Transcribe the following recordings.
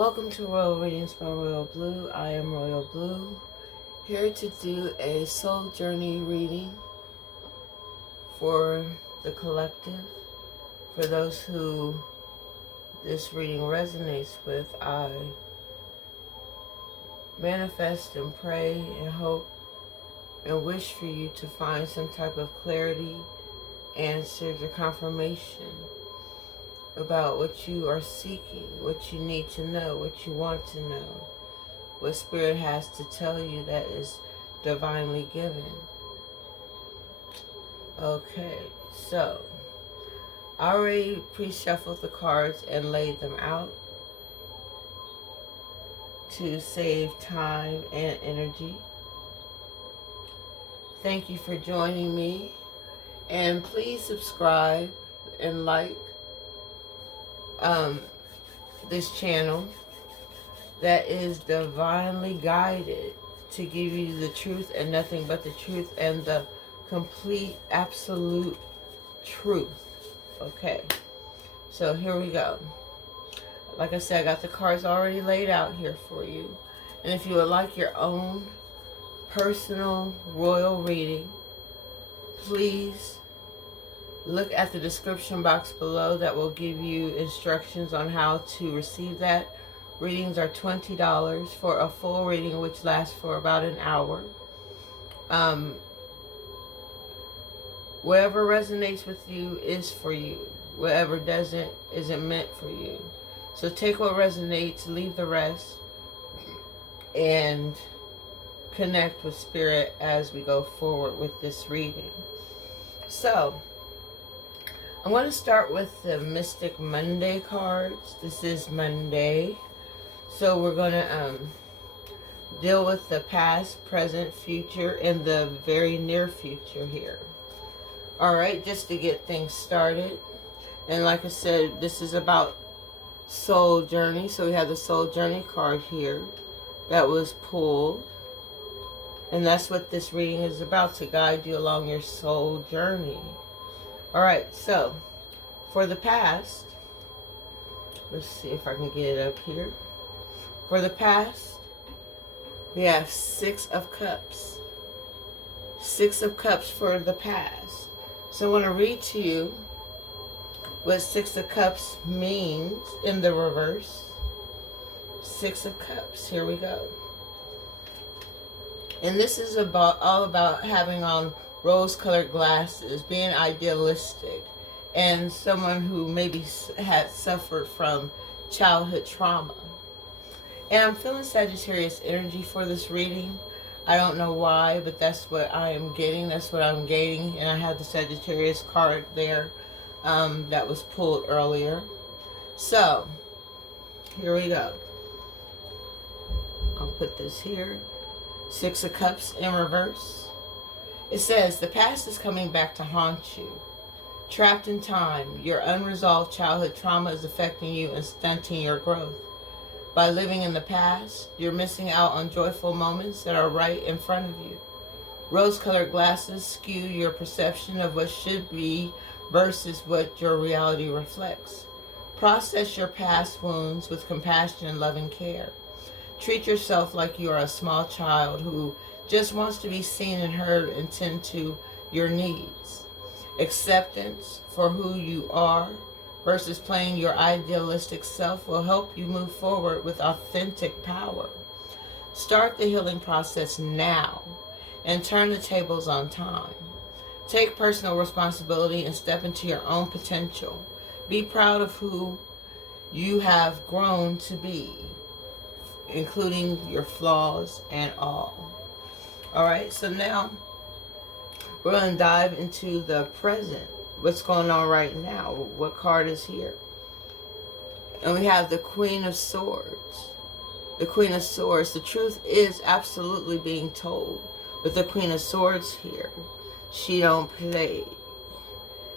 Welcome to Royal Readings by Royal Blue. I am Royal Blue, here to do a soul journey reading for the collective. For those who this reading resonates with, I manifest and pray and hope and wish for you to find some type of clarity, answers, or confirmation about what you are seeking, what you need to know, what you want to know, what Spirit has to tell you that is divinely given. Okay, so I already pre-shuffled the cards and laid them out to save time and energy. Thank you for joining me, and please subscribe and like this channel that is divinely guided to give you the truth and nothing but the truth and the complete absolute truth. Okay, so here we go. Like I said, I got the cards already laid out here for you, and if you would like your own personal royal reading, please look at the description box below. That will give you instructions on how to receive that. Readings are $20 for a full reading, which lasts for about an hour. Whatever resonates with you is for you. Whatever doesn't isn't meant for you. So take what resonates, leave the rest, and connect with Spirit as we go forward with this reading. So I'm going to start with the Mystic Monday cards. This is Monday. So we're going to deal with the past, present, future, and the very near future here. Alright, just to get things started. And like I said, this is about soul journey. So we have the soul journey card here that was pulled. And that's what this reading is about, to guide you along your soul journey. Alright, so for the past, let's see if I can get it up here. For the past, we have Six of Cups. Six of Cups for the past. So I want to read to you what Six of Cups means in the reverse. Six of Cups, here we go. And this is all about having on rose-colored glasses, being idealistic, and someone who maybe had suffered from childhood trauma. And I'm feeling Sagittarius energy for this reading. I don't know why, but that's what I am getting. That's what I'm getting. And I have the Sagittarius card there that was pulled earlier. So, here we go. I'll put this here. Six of Cups in reverse. It says, the past is coming back to haunt you. Trapped in time, your unresolved childhood trauma is affecting you and stunting your growth. By living in the past, you're missing out on joyful moments that are right in front of you. Rose-colored glasses skew your perception of what should be versus what your reality reflects. Process your past wounds with compassion and loving care. Treat yourself like you are a small child who just wants to be seen and heard and tend to your needs. Acceptance for who you are versus playing your idealistic self will help you move forward with authentic power. Start the healing process now and turn the tables on time. Take personal responsibility and step into your own potential. Be proud of who you have grown to be, including your flaws and all. Alright, so now we're going to dive into the present. What's going on right now? What card is here? And we have the Queen of Swords. The Queen of Swords. The truth is absolutely being told. With the Queen of Swords here, she don't play.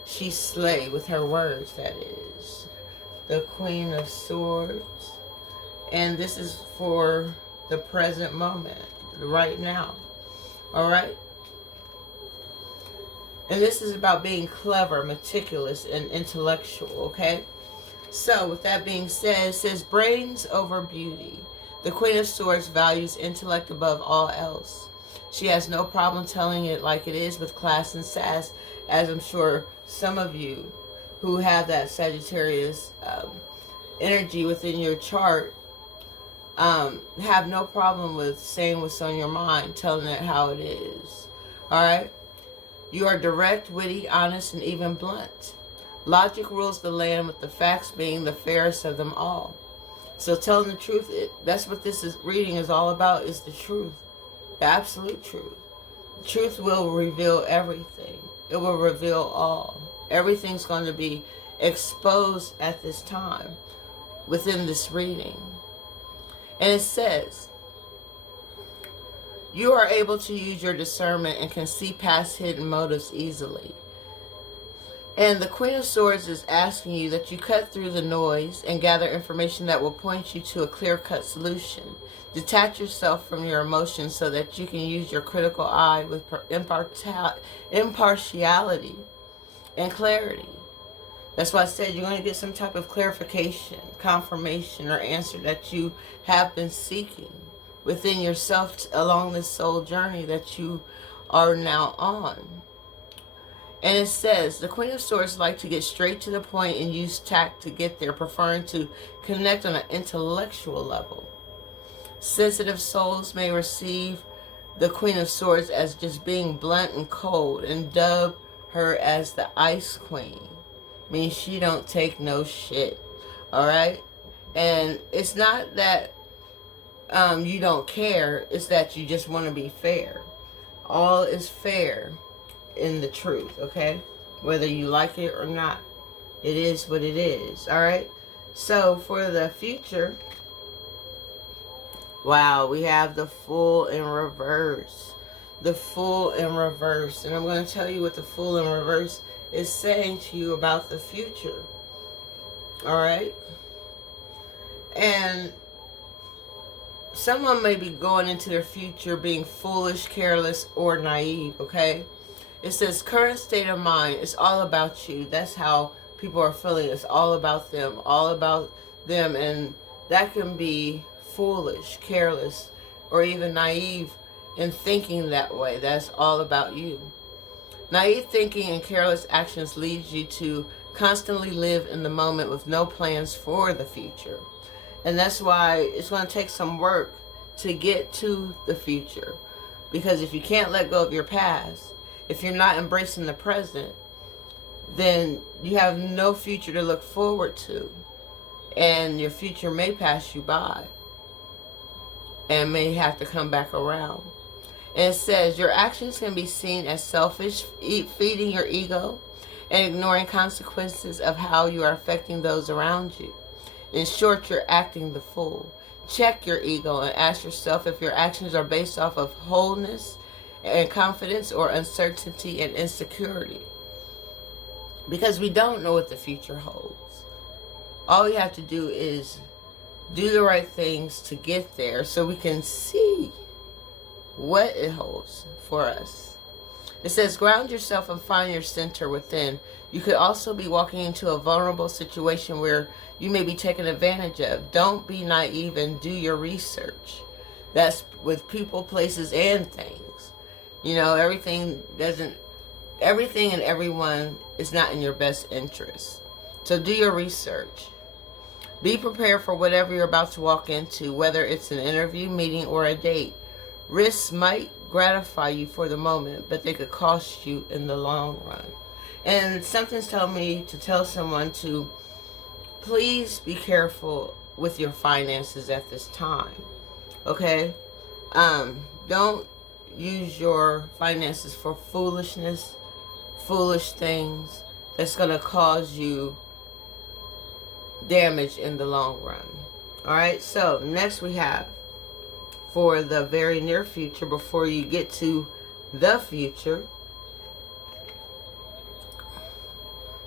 She slay with her words, that is. The Queen of Swords. And this is for the present moment, right now. Alright? And this is about being clever, meticulous, and intellectual, okay? So, with that being said, it says brains over beauty. The Queen of Swords values intellect above all else. She has no problem telling it like it is with class and sass, as I'm sure some of you who have that Sagittarius energy within your chart have no problem with saying what's on your mind, telling it how it is. Alright? You are direct, witty, honest, and even blunt. Logic rules the land, with the facts being the fairest of them all. So telling the truth, that's what this reading is all about, is the truth. The absolute truth. The truth will reveal everything. It will reveal all. Everything's going to be exposed at this time within this reading. And it says, you are able to use your discernment and can see past hidden motives easily. And the Queen of Swords is asking you that you cut through the noise and gather information that will point you to a clear-cut solution. Detach yourself from your emotions so that you can use your critical eye with impartiality and clarity. That's why I said you're going to get some type of clarification, confirmation, or answer that you have been seeking within yourself along this soul journey that you are now on. And it says, the Queen of Swords like to get straight to the point and use tact to get there, preferring to connect on an intellectual level. Sensitive souls may receive the Queen of Swords as just being blunt and cold and dub her as the Ice Queen. Means she don't take no shit. Alright? And it's not that you don't care, it's that you just want to be fair. All is fair in the truth, okay? Whether you like it or not, it is what it is. Alright? So for the future, wow, we have the Fool in reverse. The Fool in reverse. And I'm going to tell you what the Fool in reverse is saying to you about the future. Alright? And someone may be going into their future being foolish, careless, or naive, okay? It says current state of mind. It's all about you. That's how people are feeling. It's all about them. All about them. And that can be foolish, careless, or even naive in thinking that way. That's all about you. Naive thinking and careless actions leads you to constantly live in the moment with no plans for the future. And that's why it's going to take some work to get to the future. Because if you can't let go of your past, if you're not embracing the present, then you have no future to look forward to. And your future may pass you by and may have to come back around. And it says, your actions can be seen as selfish, feeding your ego, and ignoring consequences of how you are affecting those around you. In short, you're acting the fool. Check your ego and ask yourself if your actions are based off of wholeness and confidence or uncertainty and insecurity. Because we don't know what the future holds. All we have to do is do the right things to get there so we can see what it holds for us. It says, ground yourself and find your center within. You could also be walking into a vulnerable situation where you may be taken advantage of. Don't be naive and do your research. That's with people, places, and things. You know, everything and everyone is not in your best interest. So do your research. Be prepared for whatever you're about to walk into, whether it's an interview, meeting, or a date. Risks might gratify you for the moment, but they could cost you in the long run. And something's telling me to tell someone to please be careful with your finances at this time. Okay? Don't use your finances for foolishness, foolish things that's going to cause you damage in the long run. Alright? So, next we have for the very near future, before you get to the future.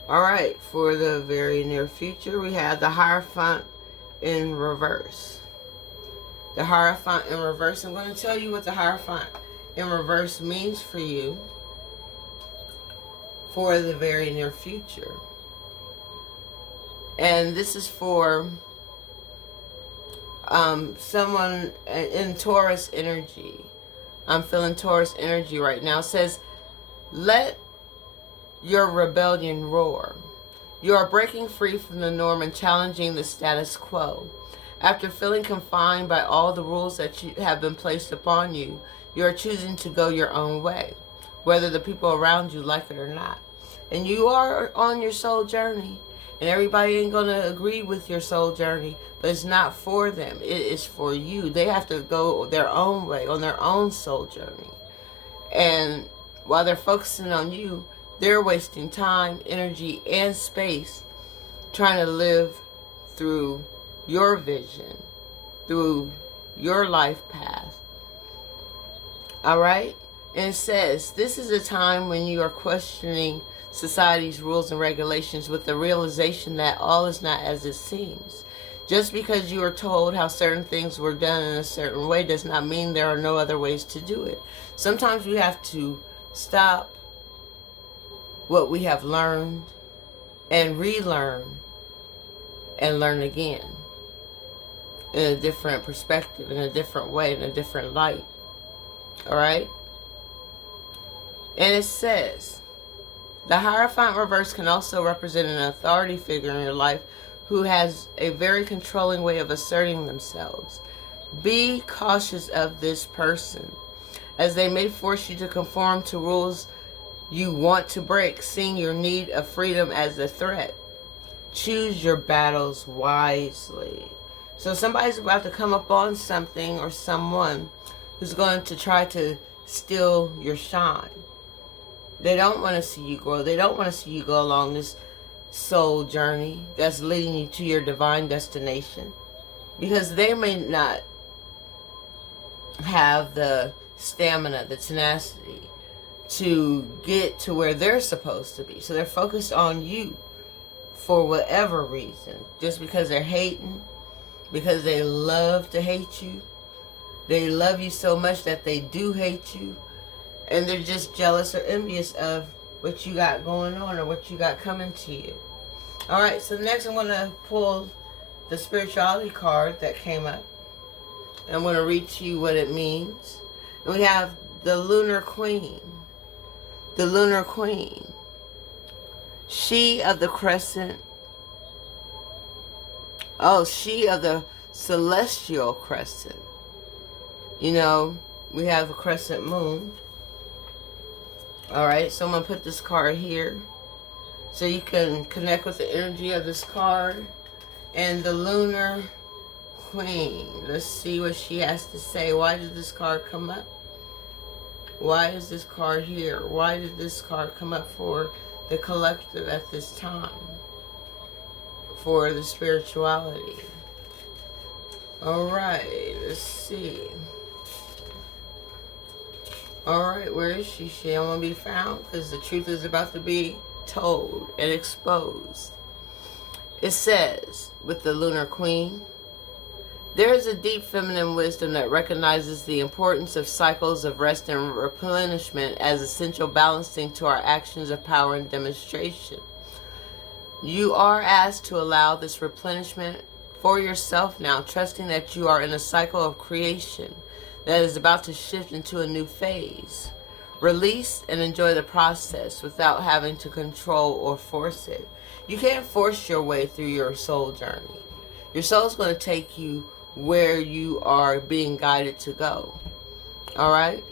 Alright, for the very near future, we have the Hierophant in reverse. The Hierophant in reverse. I'm going to tell you what the Hierophant in reverse means for you for the very near future. And this is for someone in Taurus energy. I'm feeling Taurus energy right now. It says, let your rebellion roar. You are breaking free from the norm and challenging the status quo. After feeling confined by all the rules that have been placed upon you, you are choosing to go your own way, whether the people around you like it or not. And you are on your soul journey. And everybody ain't going to agree with your soul journey, but it's not for them. It is for you. They have to go their own way, on their own soul journey. And while they're focusing on you, they're wasting time, energy, and space trying to live through your vision, through your life path. All right? And it says, this is a time when you are questioning society's rules and regulations with the realization that all is not as it seems. Just because you are told how certain things were done in a certain way does not mean there are no other ways to do it. Sometimes we have to stop what we have learned and relearn and learn again in a different perspective, in a different way, in a different light. All right? And it says, the Hierophant reverse can also represent an authority figure in your life who has a very controlling way of asserting themselves. Be cautious of this person, as they may force you to conform to rules you want to break, seeing your need of freedom as a threat. Choose your battles wisely. So somebody's about to come up on something or someone who's going to try to steal your shine. They don't want to see you grow. They don't want to see you go along this soul journey that's leading you to your divine destination. Because they may not have the stamina, the tenacity to get to where they're supposed to be. So they're focused on you for whatever reason. Just because they're hating, because they love to hate you. They love you so much that they do hate you. And they're just jealous or envious of what you got going on or what you got coming to you. Alright, so next I'm going to pull the spirituality card that came up. I'm going to read to you what it means. And we have the Lunar Queen. The Lunar Queen. She of the crescent. Oh, she of the celestial crescent. You know, we have a crescent moon. Alright, so I'm going to put this card here so you can connect with the energy of this card. And the Lunar Queen. Let's see what she has to say. Why did this card come up? Why is this card here? Why did this card come up for the collective at this time? For the spirituality. Alright, let's see. Alright, where is she? She don't want to be found because the truth is about to be told and exposed. It says, with the Lunar Queen, there is a deep feminine wisdom that recognizes the importance of cycles of rest and replenishment as essential balancing to our actions of power and demonstration. You are asked to allow this replenishment for yourself now, trusting that you are in a cycle of creation that is about to shift into a new phase. Release and enjoy the process without having to control or force it. You can't force your way through your soul journey. Your soul is going to take you where you are being guided to go. Alright?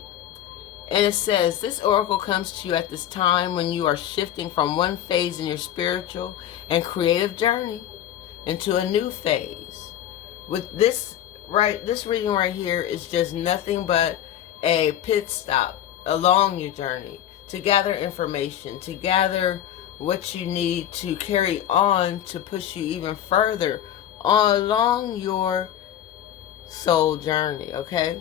And it says, this oracle comes to you at this time when you are shifting from one phase in your spiritual and creative journey into a new phase. With this reading right here is just nothing but a pit stop along your journey to gather information, to gather what you need to carry on to push you even further along your soul journey, okay?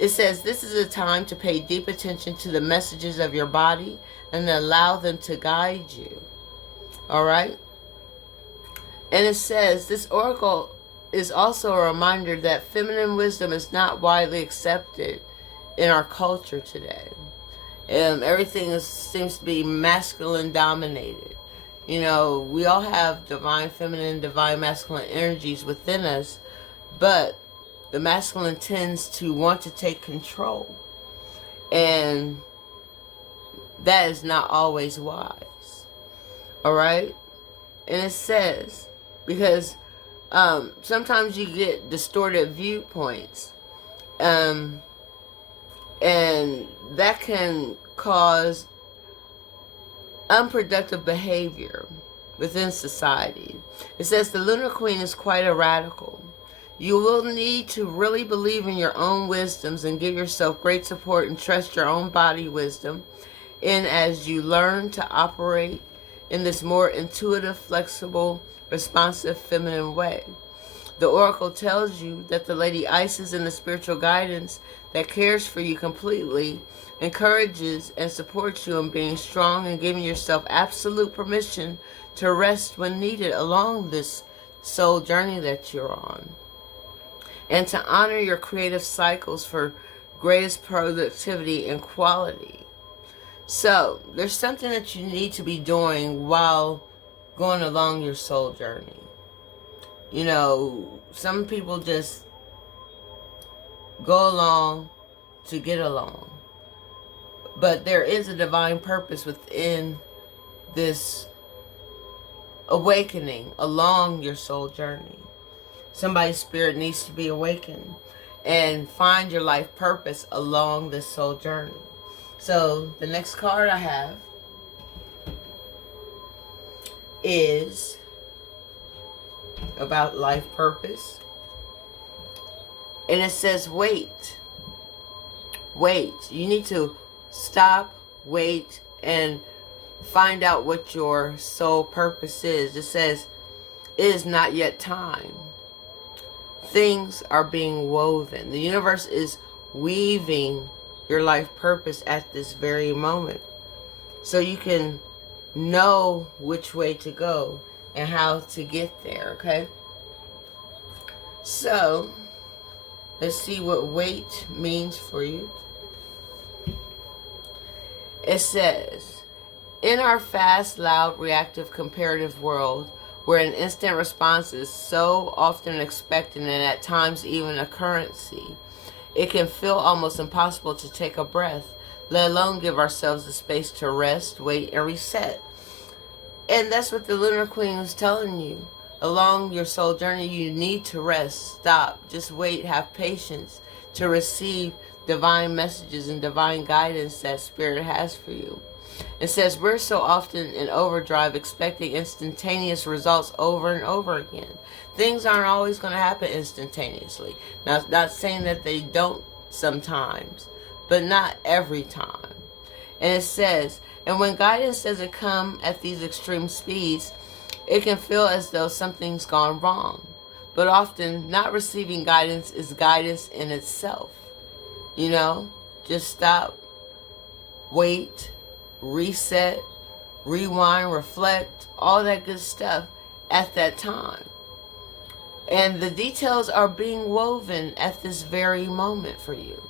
It says this is a time to pay deep attention to the messages of your body and allow them to guide you. Alright? And it says this oracle is also a reminder that feminine wisdom is not widely accepted in our culture today. Everything seems to be masculine dominated. You know, we all have divine feminine, divine masculine energies within us, but the masculine tends to want to take control. And that is not always wise. Alright? And it says, because sometimes you get distorted viewpoints. And that can cause unproductive behavior within society. It says the Lunar Queen is quite a radical. You will need to really believe in your own wisdoms and give yourself great support and trust your own body wisdom in as you learn to operate in this more intuitive, flexible, responsive, feminine way. The Oracle tells you that the Lady Isis in the spiritual guidance that cares for you completely encourages and supports you in being strong and giving yourself absolute permission to rest when needed along this soul journey that you're on. And to honor your creative cycles for greatest productivity and quality. So, there's something that you need to be doing while going along your soul journey. You know, some people just go along to get along. But there is a divine purpose within this awakening along your soul journey. Somebody's spirit needs to be awakened and find your life purpose along this soul journey. So the next card I have is about life purpose. And it says wait. Wait. You need to stop, wait, and find out what your soul purpose is. It says, it is not yet time. Things are being woven. The universe is weaving your life purpose at this very moment. So you can know which way to go and how to get there, okay? So, let's see what wait means for you. It says, in our fast, loud, reactive, comparative world, where an instant response is so often expected and at times even a currency, it can feel almost impossible to take a breath, let alone give ourselves the space to rest, wait, and reset. And that's what the Lunar Queen is telling you. Along your soul journey, you need to rest, stop, just wait, have patience to receive divine messages and divine guidance that Spirit has for you. It says we're so often in overdrive expecting instantaneous results over and over again. Things aren't always going to happen instantaneously. Now, not saying that they don't sometimes, but not every time. And it says, and when guidance doesn't come at these extreme speeds, it can feel as though something's gone wrong. But often, not receiving guidance is guidance in itself. You know, just stop, wait, reset, rewind, reflect, all that good stuff at that time. And the details are being woven at this very moment for you.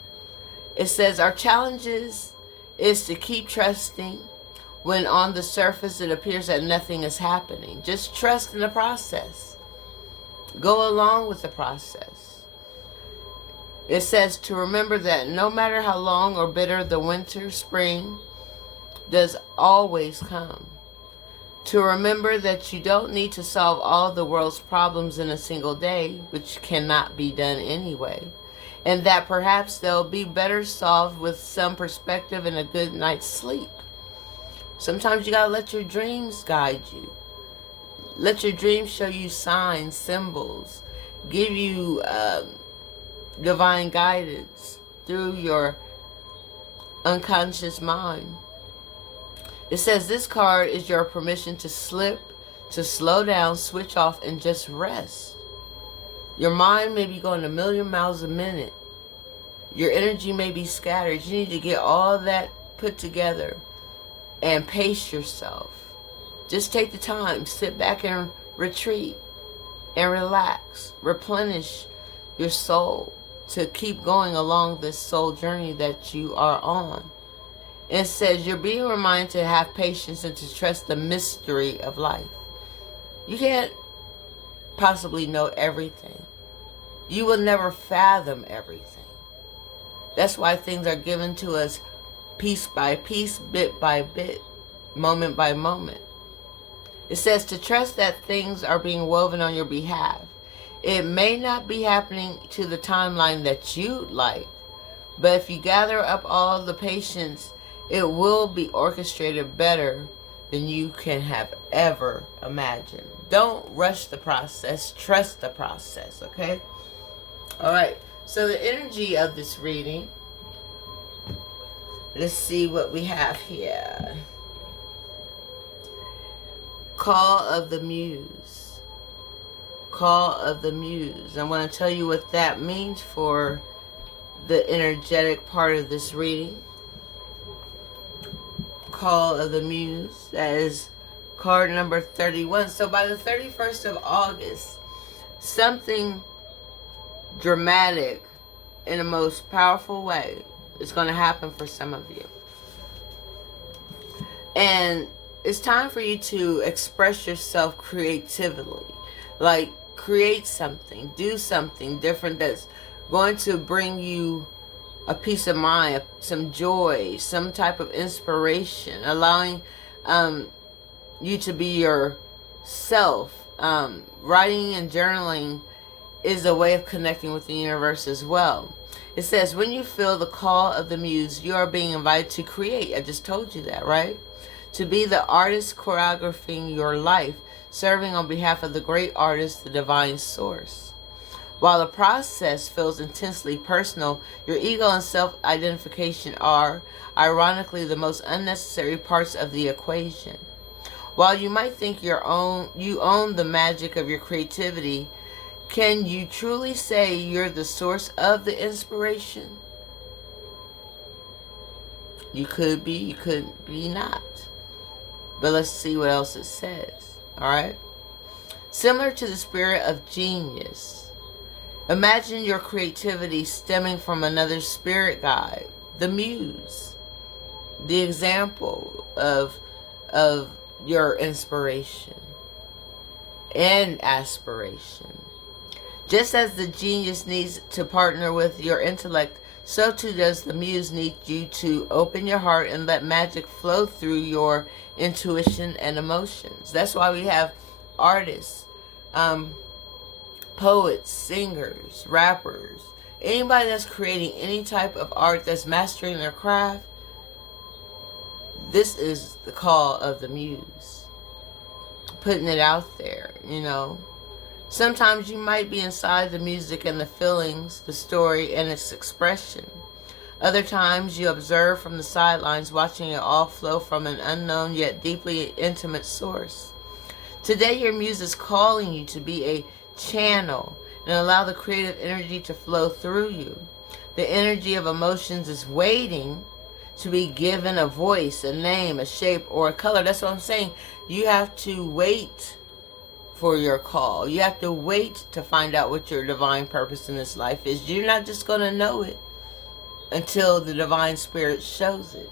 It says our challenges is to keep trusting when on the surface it appears that nothing is happening. Just trust in the process. Go along with the process. It says to remember that no matter how long or bitter the winter, spring does always come. To remember that you don't need to solve all of the world's problems in a single day, which cannot be done anyway. And that perhaps they'll be better solved with some perspective and a good night's sleep. Sometimes you gotta let your dreams guide you. Let your dreams show you signs, symbols, give you divine guidance through your unconscious mind. It says this card is your permission to slip, to slow down, switch off, and just rest. Your mind may be going a million miles a minute. Your energy may be scattered. You need to get all that put together and pace yourself. Just take the time, sit back and retreat and relax, replenish your soul to keep going along this soul journey that you are on. It says you're being reminded to have patience and to trust the mystery of life. You can't possibly know everything. You will never fathom everything. That's why things are given to us piece by piece, bit by bit, moment by moment. It says to trust that things are being woven on your behalf. It may not be happening to the timeline that you'd like, but if you gather up all the patience, it will be orchestrated better than you can have ever imagined. Don't rush the process. Trust the process, okay? All right. So the energy of this reading, let's see what we have here. Call of the Muse. Call of the Muse. I want to tell you what that means for the energetic part of this reading. Call of the Muse. That is card number 31. So by the 31st of August, something dramatic in the most powerful way is going to happen for some of you. And it's time for you to express yourself creatively. Like, create something, do something different that's going to bring you a peace of mind, some joy, some type of inspiration, allowing you to be yourself. Writing and journaling is a way of connecting with the universe as well. It says, when you feel the call of the muse, you are being invited to create. I just told you that, right? To be the artist choreographing your life, serving on behalf of the great artist, the divine source. While the process feels intensely personal, your ego and self-identification are, ironically, the most unnecessary parts of the equation. While you might think you own the magic of your creativity, can you truly say you're the source of the inspiration? You could be, you could be not. But let's see what else it says. Alright? Similar to the spirit of genius, imagine your creativity stemming from another spirit guide, the muse, the example of your inspiration and aspiration. Just as the genius needs to partner with your intellect, so too does the muse need you to open your heart and let magic flow through your intuition and emotions. That's why we have artists, poets, singers, rappers, anybody that's creating any type of art, that's mastering their craft. This is the call of the muse. Putting it out there, you know. Sometimes you might be inside the music and the feelings, the story and its expression. Other times you observe from the sidelines, watching it all flow from an unknown yet deeply intimate source. Today your muse is calling you to be a channel and allow the creative energy to flow through you. The energy of emotions is waiting to be given a voice, a name, a shape, or a color. That's what I'm saying. You have to wait for your call. You have to wait to find out what your divine purpose in this life is. You're not just going to know it until the divine spirit shows it.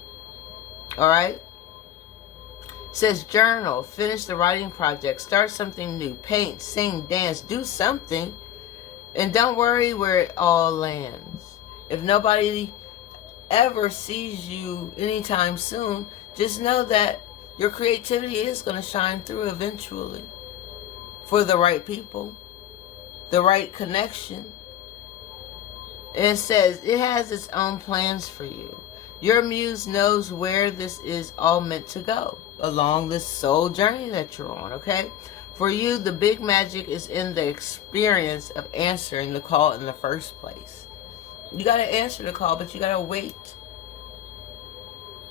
Alright? It says journal, finish the writing project, start something new, paint, sing, dance, do something, and don't worry where it all lands. If nobody ever sees you anytime soon, just know that your creativity is going to shine through eventually. For the right people, the right connection. And it says it has its own plans for you. Your muse knows where this is all meant to go along this soul journey that you're on, okay? For you, the big magic is in the experience of answering the call in the first place. You got to answer the call, but you got to wait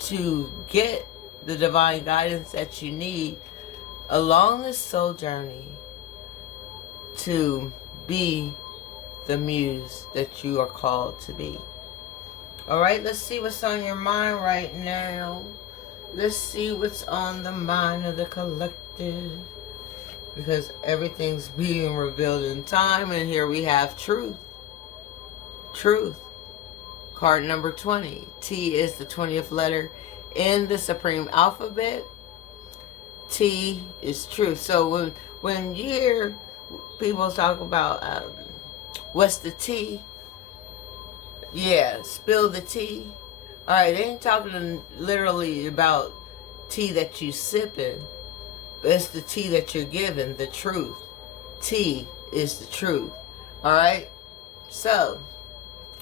to get the divine guidance that you need along this soul journey to be the muse that you are called to be. Alright, let's see what's on your mind right now. Let's see what's on the mind of the collective. Because everything's being revealed in time, and here we have truth. Truth. Card number 20. T is the 20th letter in the supreme alphabet, T is truth. So when you hear people talk about what's the T, yeah, spill the tea. All right, they ain't talking literally about tea that you sipping, but it's the tea that you're given, the truth. Tea is the truth. All right, so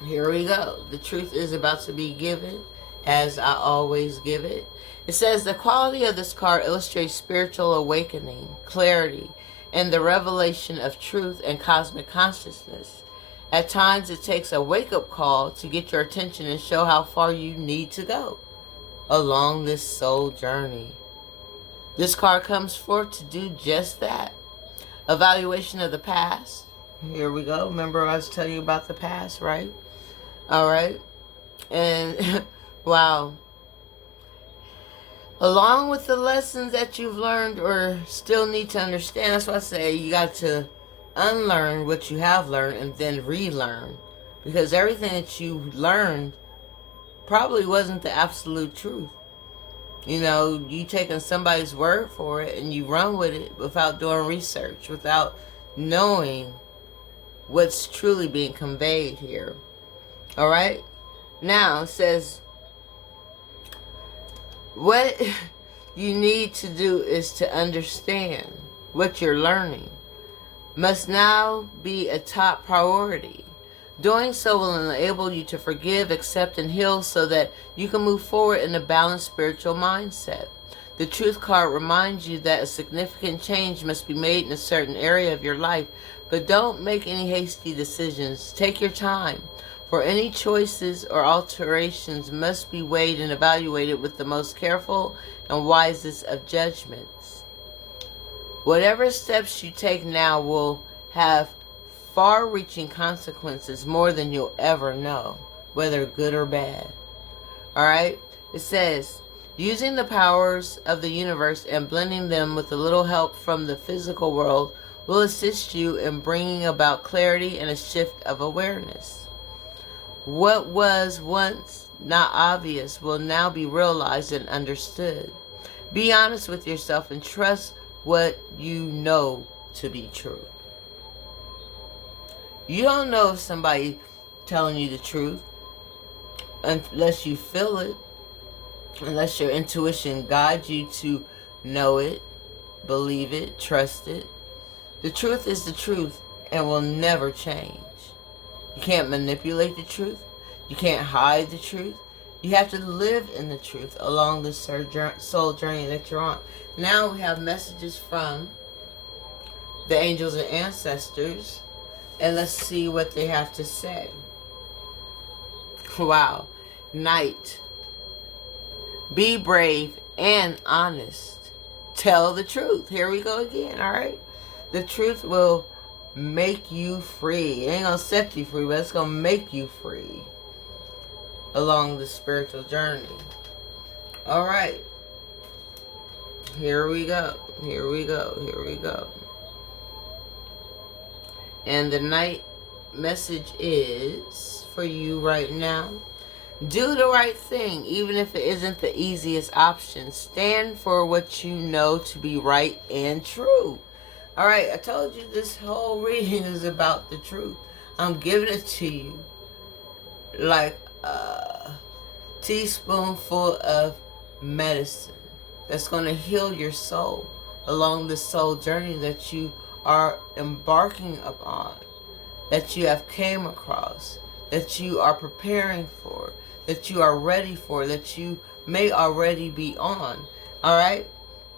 here we go. The truth is about to be given, as I always give it. It says the quality of this card illustrates spiritual awakening, clarity, and the revelation of truth and cosmic consciousness. At times it takes a wake-up call to get your attention and show how far you need to go along this soul journey. This card comes forth to do just that. Evaluation of the past. Here we go. Remember I was telling you about the past, right? All right. And wow. Along with the lessons that you've learned or still need to understand, that's why I say you got to unlearn what you have learned and then relearn. Because everything that you learned probably wasn't the absolute truth. You know, you taking somebody's word for it and you run with it without doing research, without knowing what's truly being conveyed here. All right? Now, it says, what you need to do is to understand what you're learning must now be a top priority. Doing so will enable you to forgive, accept, and heal so that you can move forward in a balanced spiritual mindset. The Truth card reminds you that a significant change must be made in a certain area of your life, but don't make any hasty decisions. Take your time, for any choices or alterations must be weighed and evaluated with the most careful and wisest of judgments. Whatever steps you take now will have far-reaching consequences, more than you'll ever know, whether good or bad. Alright? It says, using the powers of the universe and blending them with a little help from the physical world will assist you in bringing about clarity and a shift of awareness. What was once not obvious will now be realized and understood. Be honest with yourself and trust what you know to be true. You don't know if somebody telling you the truth unless you feel it, unless your intuition guides you to know it, believe it, trust it. The truth is the truth and will never change. You can't manipulate the truth. You can't hide the truth. You have to live in the truth along this soul journey that you're on. Now we have messages from the angels and ancestors. And let's see what they have to say. Wow. Night. Be brave and honest. Tell the truth. Here we go again, all right? The truth will make you free. It ain't going to set you free, but it's going to make you free along the spiritual journey. All right. Here we go. Here we go. Here we go. And the night message is for you right now. Do the right thing, even if it isn't the easiest option. Stand for what you know to be right and true. Alright, I told you this whole reading is about the truth. I'm giving it to you like a teaspoonful of medicine that's going to heal your soul along this soul journey that you are embarking upon, that you have came across, that you are preparing for, that you are ready for, that you may already be on. Alright?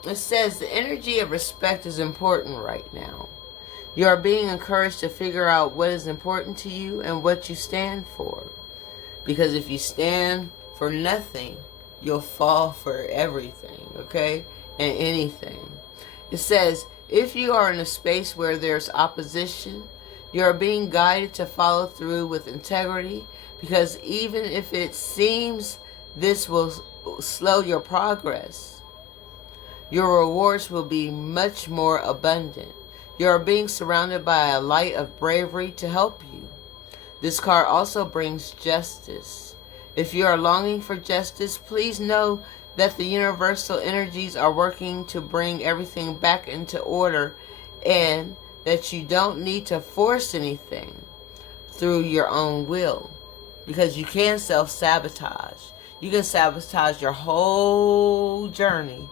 It says the energy of respect is important right now. You are being encouraged to figure out what is important to you and what you stand for. Because if you stand for nothing, you'll fall for everything, okay? And anything. It says, if you are in a space where there's opposition, you are being guided to follow through with integrity, because even if it seems this will slow your progress, your rewards will be much more abundant. You are being surrounded by a light of bravery to help you. This card also brings justice. If you are longing for justice, please know that the universal energies are working to bring everything back into order, and that you don't need to force anything through your own will, because you can self-sabotage. You can sabotage your whole journey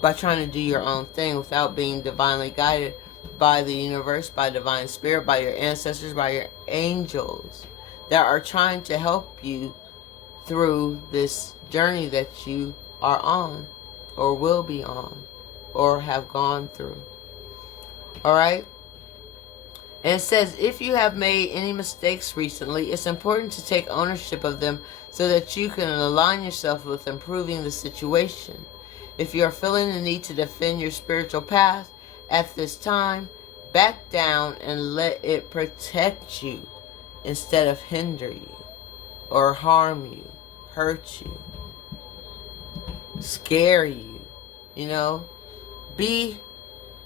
by trying to do your own thing without being divinely guided by the universe, by divine spirit, by your ancestors, by your angels that are trying to help you through this journey that you are on, or will be on, or have gone through. Alright? And it says, if you have made any mistakes recently, it's important to take ownership of them so that you can align yourself with improving the situation. If you are feeling the need to defend your spiritual path at this time, back down and let it protect you instead of hinder you or harm you, hurt you, scare you. You know, be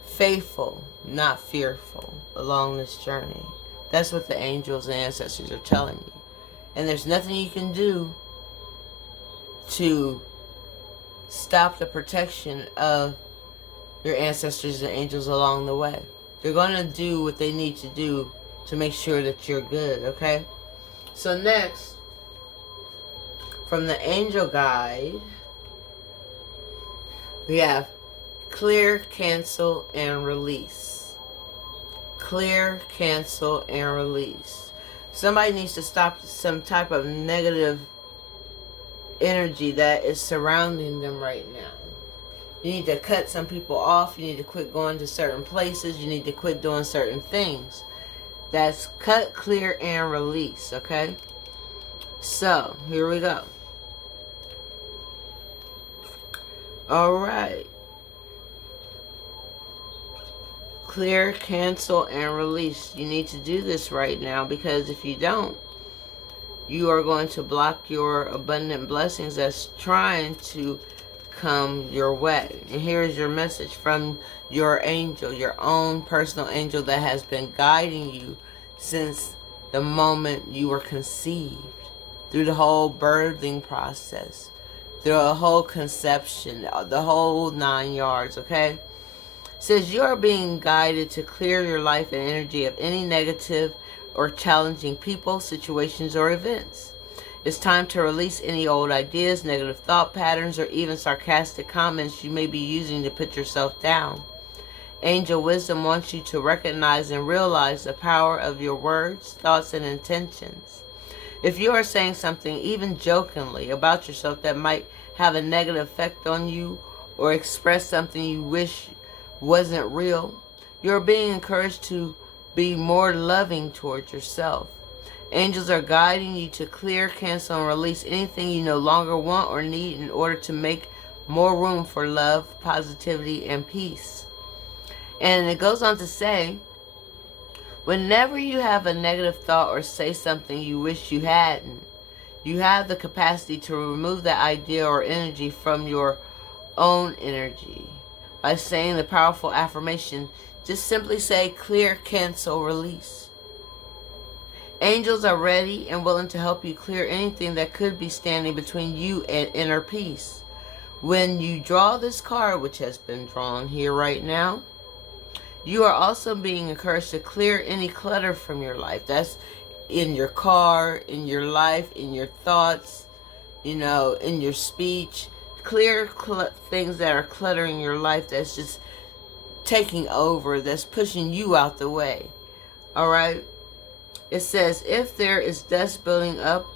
faithful, not fearful along this journey. That's what the angels and ancestors are telling you. And there's nothing you can do to stop the protection of your ancestors and angels along the way. They're going to do what they need to do to make sure that you're good, okay? So next, from the angel guide, we have clear, cancel, and release. Clear, cancel, and release. Somebody needs to stop some type of negative energy that is surrounding them right now. You need to cut some people off. You need to quit going to certain places. You need to quit doing certain things. That's cut, clear, and release, okay? So, here we go. Alright. Clear, cancel, and release. You need to do this right now, because if you don't, you are going to block your abundant blessings that's trying to come your way. And here is your message from your angel, your own personal angel that has been guiding you since the moment you were conceived, through the whole birthing process, through a whole conception, the whole 9 yards, okay? It says you are being guided to clear your life and energy of any negative or challenging people, situations, or events. It's time to release any old ideas, negative thought patterns, or even sarcastic comments you may be using to put yourself down. Angel wisdom wants you to recognize and realize the power of your words, thoughts, and intentions. If you are saying something, even jokingly, about yourself that might have a negative effect on you, or express something you wish wasn't real, you're being encouraged to be more loving towards yourself. Angels are guiding you to clear, cancel, and release anything you no longer want or need in order to make more room for love, positivity, and peace. And it goes on to say, whenever you have a negative thought or say something you wish you hadn't, you have the capacity to remove that idea or energy from your own energy. By saying the powerful affirmation, just simply say, clear, cancel, release. Angels are ready and willing to help you clear anything that could be standing between you and inner peace. When you draw this card, which has been drawn here right now, you are also being encouraged to clear any clutter from your life. That's in your car, in your life, in your thoughts, you know, in your speech. Clear things that are cluttering your life, that's just taking over, that's pushing you out the way. Alright? It says, if there is dust building up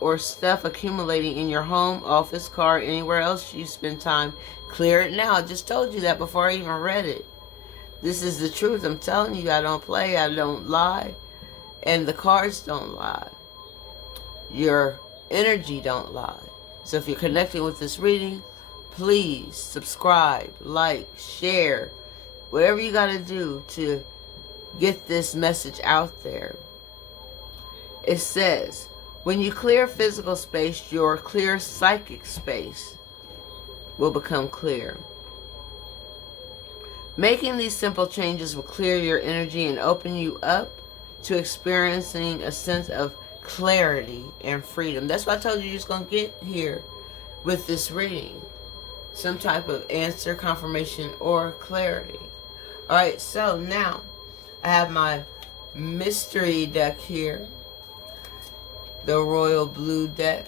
or stuff accumulating in your home, office, car, anywhere else you spend time, clear it now. I just told you that before I even read it. This is the truth. I'm telling you, I don't play, I don't lie. And the cards don't lie. Your energy don't lie. So if you're connecting with this reading, please subscribe, like, share, whatever you got to do to get this message out there. It says, when you clear physical space, your clear psychic space will become clear. Making these simple changes will clear your energy and open you up to experiencing a sense of clarity and freedom. That's why I told you you're just going to get here with this reading. Some type of answer, confirmation, or clarity. Alright, so now I have my mystery deck here. The Royal Blue deck.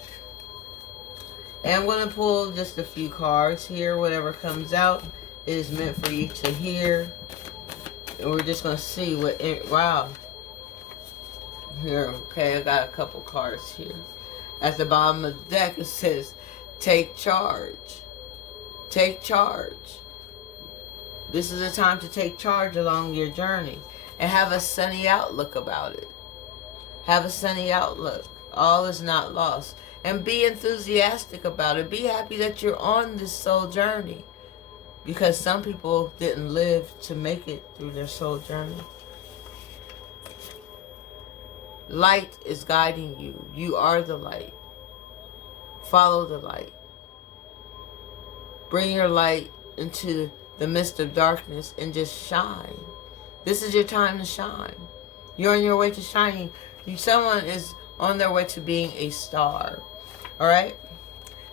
And I'm going to pull just a few cards here. Whatever comes out is meant for you to hear. And we're just going to see what... Wow. Here, okay, I got a couple cards here. At the bottom of the deck, it says, take charge. Take charge. This is a time to take charge along your journey. And have a sunny outlook about it. Have a sunny outlook. All is not lost. And be enthusiastic about it. Be happy that you're on this soul journey. Because some people didn't live to make it through their soul journey. Light is guiding you. You are the light. Follow the light. Bring your light into the midst of darkness and just shine. This is your time to shine. You're on your way to shining. Someone is on their way to being a star. Alright?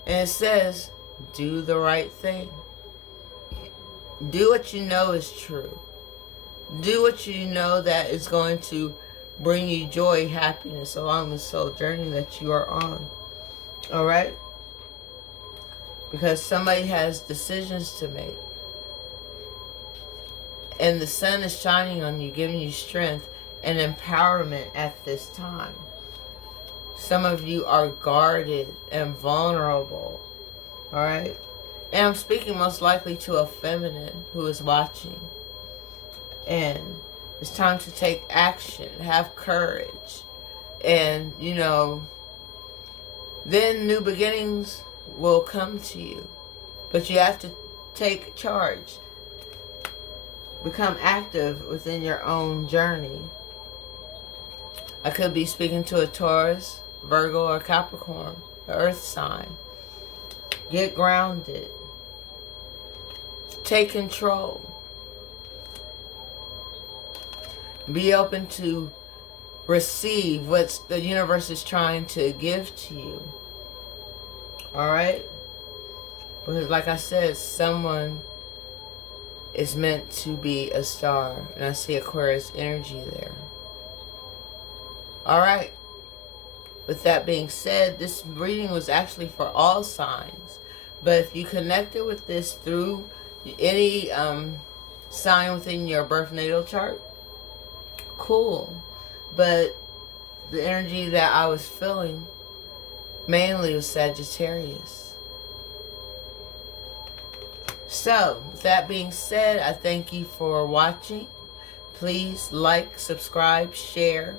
And it says, do the right thing. Do what you know is true. Do what you know that is going to bring you joy, happiness along the soul journey that you are on. Alright? Because somebody has decisions to make. And the sun is shining on you, giving you strength and empowerment at this time. Some of you are guarded and vulnerable. Alright? And I'm speaking most likely to a feminine who is watching. And it's time to take action. Have courage. And, you know, then new beginnings will come to you. But you have to take charge. Become active within your own journey. I could be speaking to a Taurus, Virgo, or Capricorn, the earth sign. Get grounded. Take control. Be open to receive what the universe is trying to give to you. Alright? Because like I said, someone is meant to be a star. And I see Aquarius energy there. Alright. With that being said, this reading was actually for all signs. But if you connected with this through any sign within your birth natal chart, cool. But the energy that I was feeling mainly was Sagittarius. So, with that being said, I thank you for watching. Please like, subscribe, share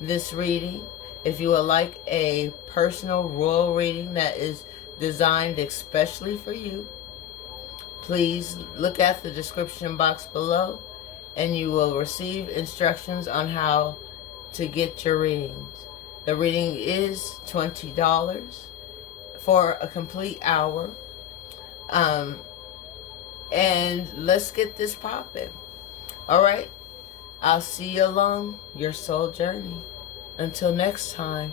this reading. If you would like a personal royal reading that is designed especially for you, please look at the description box below and you will receive instructions on how to get your readings. The reading is $20 for a complete hour. And let's get this popping. Alright? I'll see you along your soul journey. Until next time.